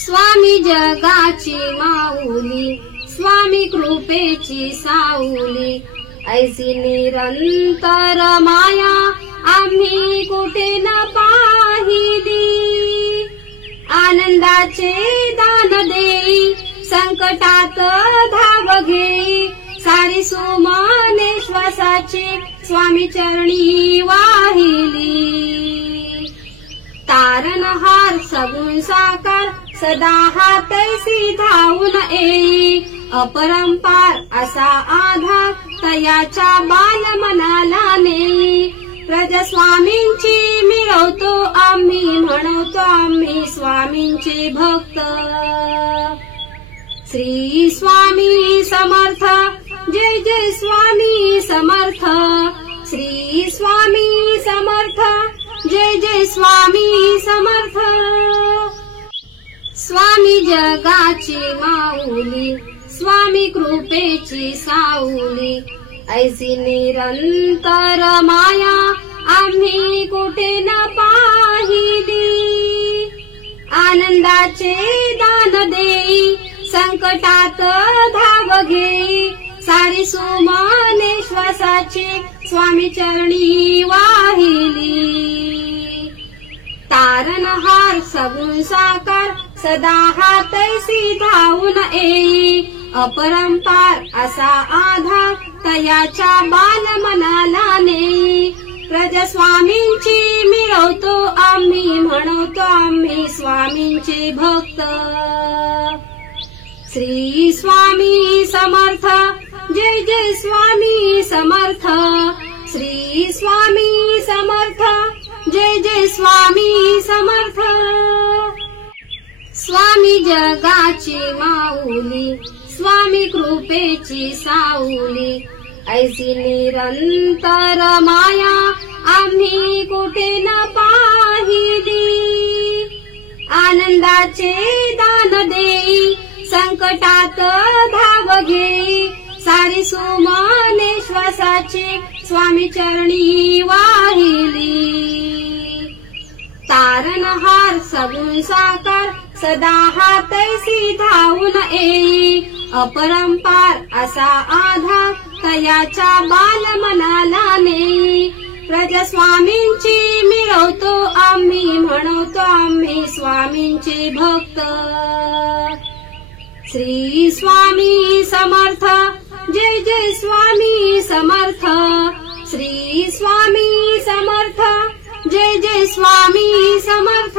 स्वामी जगाची माऊली, स्वामी कृपेची साऊली, ऐसी निरंतर माया आम्ही कुठे न पाहिली. आनंदाचे दान देई, संकटात धाव घेई, सारी सुमने श्वासाची स्वामी चरणी वाहिली. तारणहार सगुण साकार सदा हातैसी धावून येई, अपरंपार असा आधार तयाच्या बाल मनाला नेई. व्रजस्वामींची मिरवतो आम्ही, म्हणतो आम्ही स्वामींचे भक्त. श्री स्वामी समर्थ, जय जय स्वामी समर्थ. श्री स्वामी समर्थ, जय जय स्वामी समर्थ. स्वामी जगाची माऊली, स्वामी कृपेची साऊली, ऐसी निरंतर माया आम्ही कुठे न पाहिली. आनंदाचे दान देई, संकटात धाव घेई, सारी सुमने श्वासाची स्वामी चरणी वाहिली. तारणहार सगुण साकार सदा हातैसी धावून येई, अपरंपार असा आधार तयाच्या बाल मनाला नेई. व्रजस्वामींची मिरवतो आम्ही, म्हणतो आम्ही स्वामींचे भक्त. श्री स्वामी समर्थ, जय जय स्वामी समर्थ. श्री स्वामी समर्थ, जय जय स्वामी समर्थ. स्वामी जगाची माऊली, स्वामी कृपेची साऊली, ऐसी निरंतर माया आम्ही कुठे न पाहिली. आनंदाचे दान देई, संकटात धाव घेई, सारी सुमने श्वासाची स्वामी चरणी वाहिली. तारणहार सगुण साकार सदा हातैसी धावून येई, अपरंपार असा आधार तयाच्या बाल मनाला नेई. व्रजस्वामींची मिरवतो आम्ही, म्हणतो आम्ही स्वामींचे भक्त. श्री स्वामी समर्थ, जय जय स्वामी समर्थ. श्री स्वामी समर्थ, जय जय स्वामी समर्थ.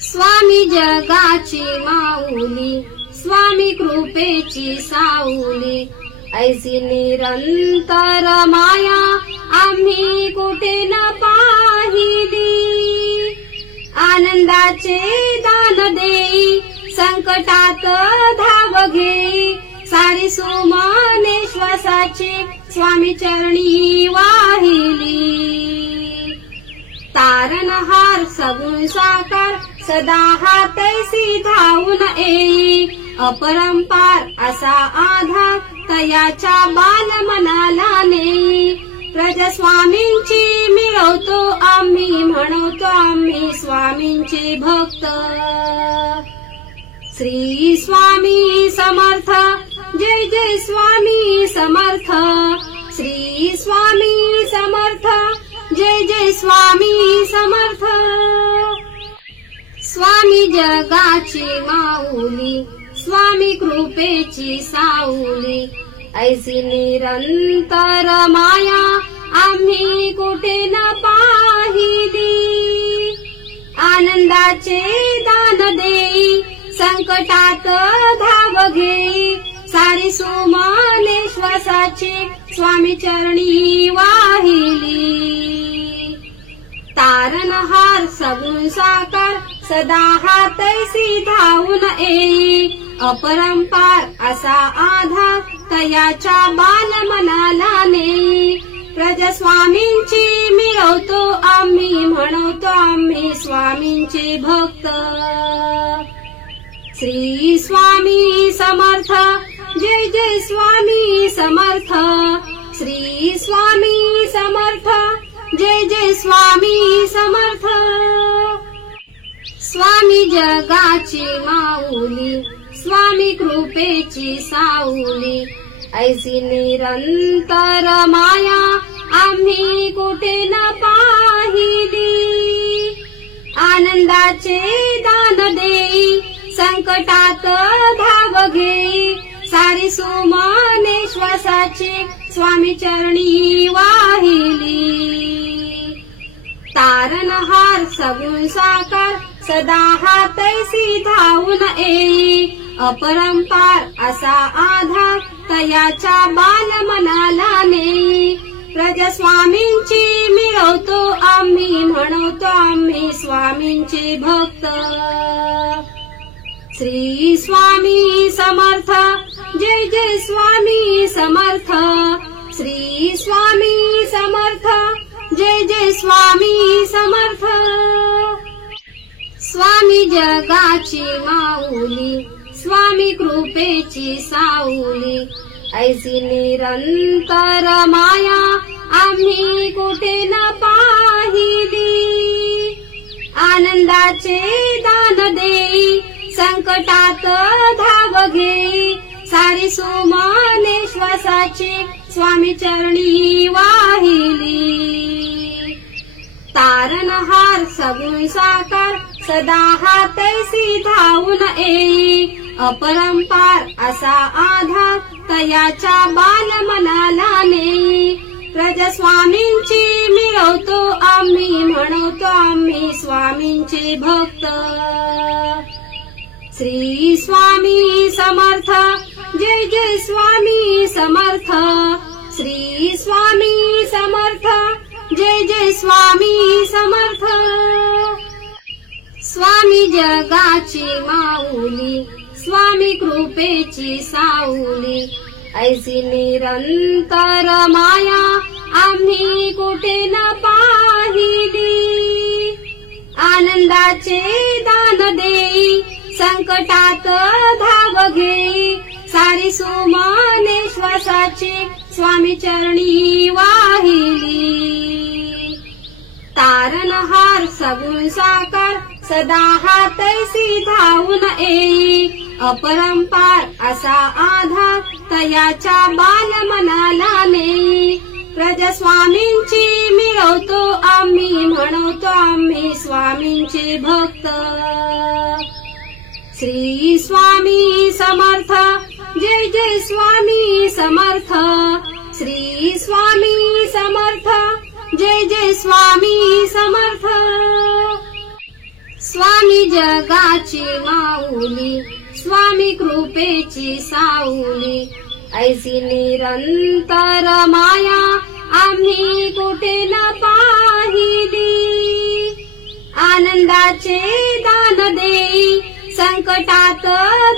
स्वामी जगाची माऊली, स्वामी कृपेची साऊली, ऐसी निरंतर माया आम्ही कुठे न पाहिली. आनंदाचे दान देई, संकटात धाव घेई, सारी सुमने श्वासाची स्वामी चरणी वाहिली. तारणहार सगुण साकार सदा हातैसी धावून येई, अपरंपार असा आधार तयाच्या बाल मनाला नेई. व्रजस्वामींची मिरवतो आम्ही, म्हणतो आम्ही स्वामींचे भक्त. श्री स्वामी समर्थ, जय जय स्वामी समर्थ. श्री स्वामी समर्थ, जय जय स्वामी समर्थ. स्वामी जगाची माऊली, स्वामी कृपेची साऊली, ऐसी निरंतर माया आम्ही कुठे न पाहिली. आनंदाचे दान देई, संकटात धाव घेई, सारी सुमने श्वासाची स्वामी चरणी वाहिली. तारणहार सगुण साकार सदा हातैसी धावून येई, अपरंपार असा आधार तयाच्या बाल मनाला नेई. व्रजस्वामींची मिरवतो आम्ही, म्हणतो आम्ही स्वामींचे भक्त. श्री स्वामी समर्थ, जय जय स्वामी समर्थ. श्री स्वामी समर्थ, जय जय स्वामी समर्थ. स्वामी जगाची माऊली, स्वामी कृपेची साऊली, ऐसी निरंतर माया आम्ही कुठे न पाहिली. आनंदाचे दान देई, संकटात धाव घेई, सारी सुमने श्वासाची स्वामी चरणी वाहिली. तारणहार सगुण साकार सदा हातैसी धावून येई, अपरंपार असा आधार तयाच्या बाल मनाला नेई. प्रजस्वामींची मिरवतो आम्ही, म्हणवतो आम्ही स्वामींचे भक्त. श्री स्वामी समर्थ, जय जय स्वामी समर्थ. श्री स्वामी समर्थ, जय जय स्वामी समर्थ. स्वामी जगाची माऊली, स्वामी कृपेची साऊली, ऐसी निरंतर माया आम्ही कुठे न पाहिली. आनंदाचे दान देई, संकटात धाव घेई, सारी सुमने श्वासाची स्वामी चरणी वाहिली. तारणहार सगुण साकार सदा हातैसी धावून येई, अपरंपार असा आधार तयाच्या बाल मनाला नेई. प्रजस्वामींची मिरवतो आम्ही, म्हणवतो आम्ही स्वामींचे भक्त. श्री स्वामी समर्थ, जय जय स्वामी समर्थ. श्री स्वामी समर्थ, जय जय स्वामी समर्थ. स्वामी जगाची माऊली, स्वामी कृपेची साऊली, ऐसी निरंतर माया आम्ही कुठे न पाहिली. आनंदाचे दान देई, संकटात धाव घेई, सारी सुमने श्वासाची स्वामी चरणी वाहिली. तारणहार सगुण साकार सदा हातैसी धावून येई, अपरंपार असा आधार तयाच्या बाल मनाला नेई. प्रजस्वामींची मिरवतो आम्ही, म्हणवतो आम्ही स्वामींचे भक्त. श्री स्वामी समर्थ, जय जय स्वामी समर्थ. श्री स्वामी समर्थ, जय जय स्वामी समर्थ. स्वामी जगाची माऊली, स्वामी कृपेची साऊली, ऐसी निरंतर माया आम्ही कुठे न पाहिली. आनंदाचे दान देई, संकटात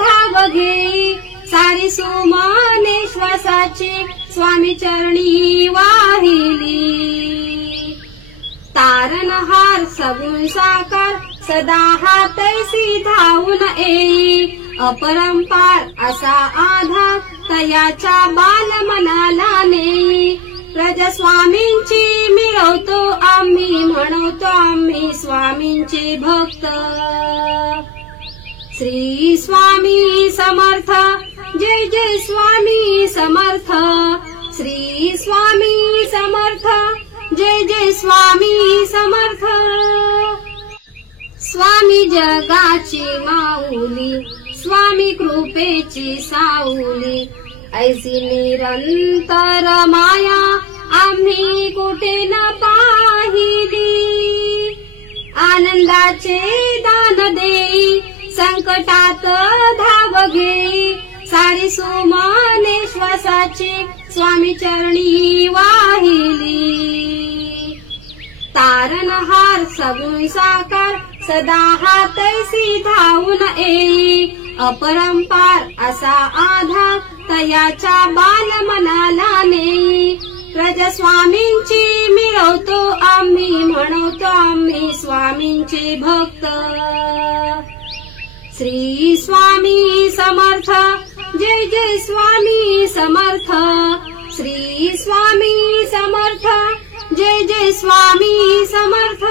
धाव घेई, सारी सुमने श्वासाची स्वामी चरणी वाहिली. तारणहार सगुण साकार सदा हातैसी धावून येई, अपरंपार असा आधार तयाच्या बाल मनाला नेई. प्रजस्वामींची मिरवतो आम्ही, म्हणवतो आम्ही स्वामींचे भक्त. श्री स्वामी समर्थ, जय जय स्वामी समर्थ. श्री स्वामी समर्थ, जय जय स्वामी समर्थ. स्वामी जगाची माऊली, स्वामी कृपेची साऊली, ऐसी निरंतर माया आम्ही कुठे न पाहिली. आनंदाचे दान देई, संकटात धाव घेई, सारी सुमने श्वासाची स्वामी चरणी वाहिली. तारणहार सगुण साकार सदा हातैसी धावून येई, अपरंपार असा आधार तयाच्या बाल मनाला नेई. प्रजस्वामींची मिरवतो आम्ही, म्हणवतो आम्ही स्वामींचे भक्त. श्री स्वामी समर्थ, जय जय स्वामी समर्थ. श्री स्वामी समर्थ, जय जय स्वामी समर्थ.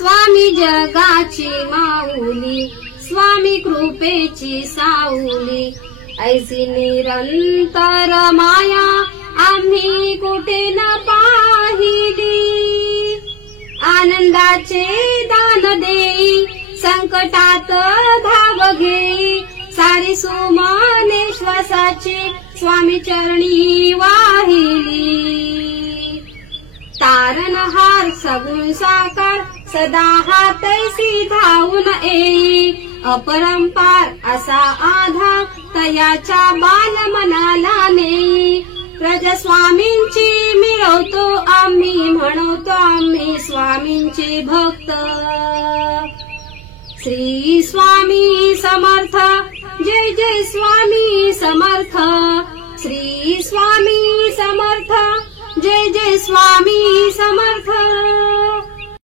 स्वामी जगाची माऊली, स्वामी कृपेची साऊली, ऐसी निरंतर माया आम्ही कुठे न पाहिली. आनंदाचे दान देई, संकटात धाव घेई, सारी सुमने श्वासाची स्वामी चरणी वाहिली. तारणहार सगुण साकार सदा हातैसी धावून येई, अपरंपार असा आधार तयाच्या बाल मनाला नेई. व्रजस्वामींची मिळवतो आम्ही, म्हणवतो आम्ही स्वामींचे भक्त. श्री स्वामी समर्थ, जय जय स्वामी समर्थ. श्री स्वामी समर्थ, जय जय स्वामी समर्थ.